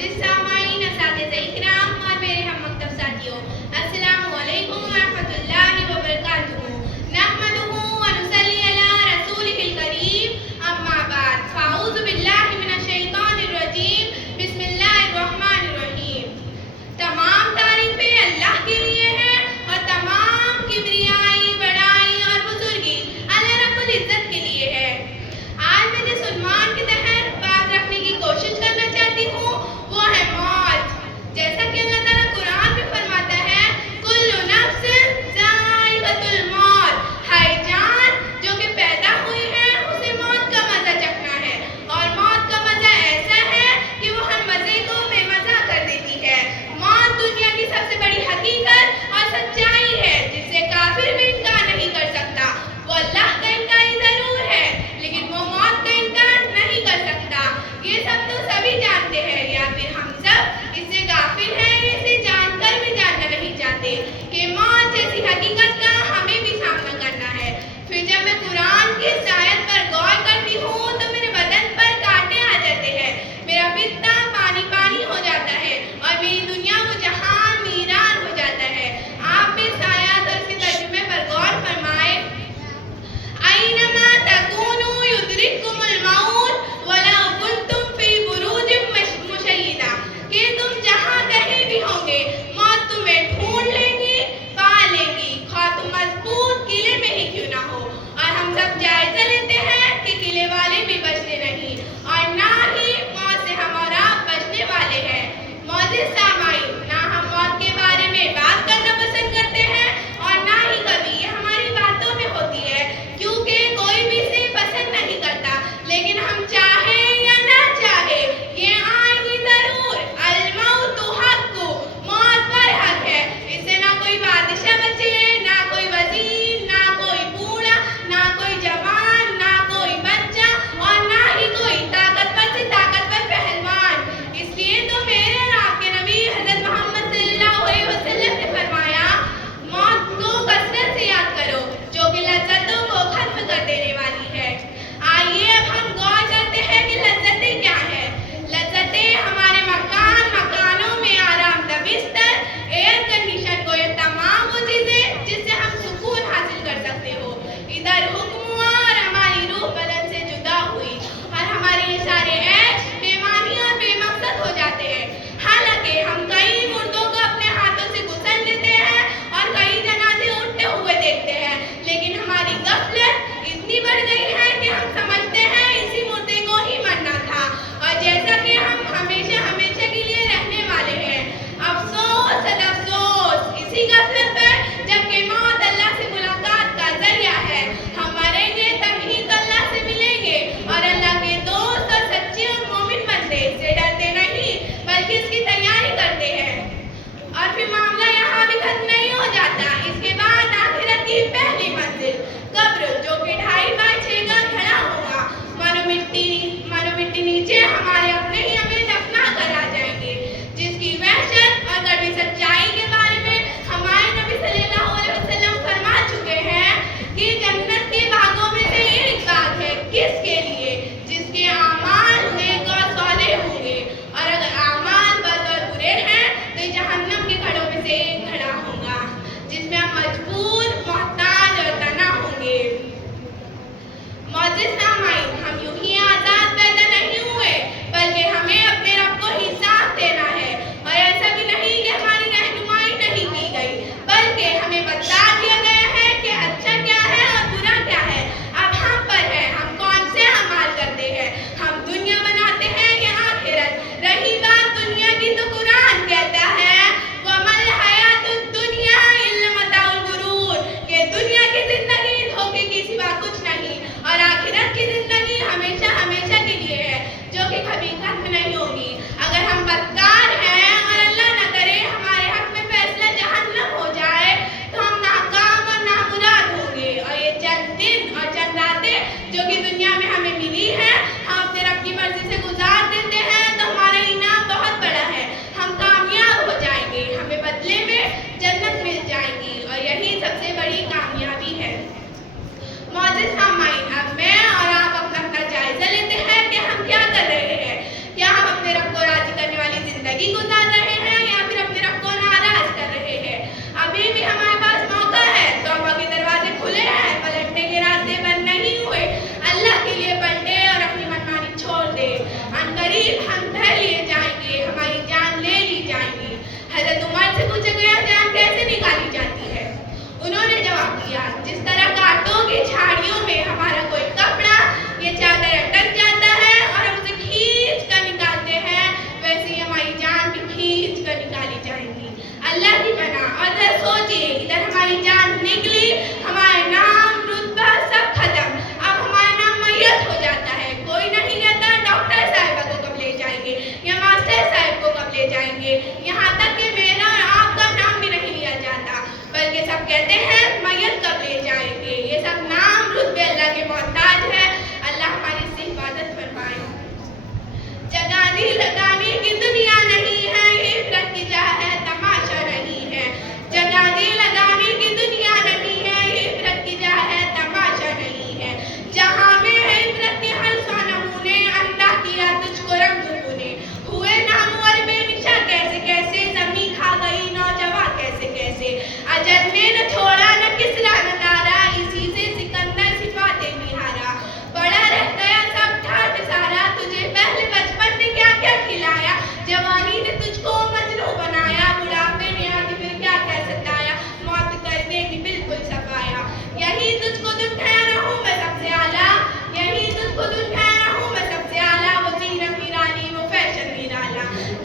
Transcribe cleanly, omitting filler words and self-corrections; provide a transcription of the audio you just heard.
معزز سامعین، اساتذہ اکرام اور میرے ہم مکتب ساتھیوں، السلام علیکم ورحمۃ اللہ وبرکاتہ۔ نحمدہ ونصلی علی رسولہ الکریم، اما بعد، فاعوذ باللہ من الشیطان الرجیم، بسم اللہ الرحمن الرحیم۔ تمام تعریفیں اللہ کے لیے ہیں اور تمام کبریائی، بڑائی اور بزرگی اللہ رب العزت کے لیے ہے۔ آج میں جس عنوان کے تحت بات رکھنے کی کوشش کرنا چاہتی ہوں وہ ہے موت۔ جیسا کہ اللہ تعالیٰ قرآن میں فرماتا ہے، کل نفس ذائقۃ الموت،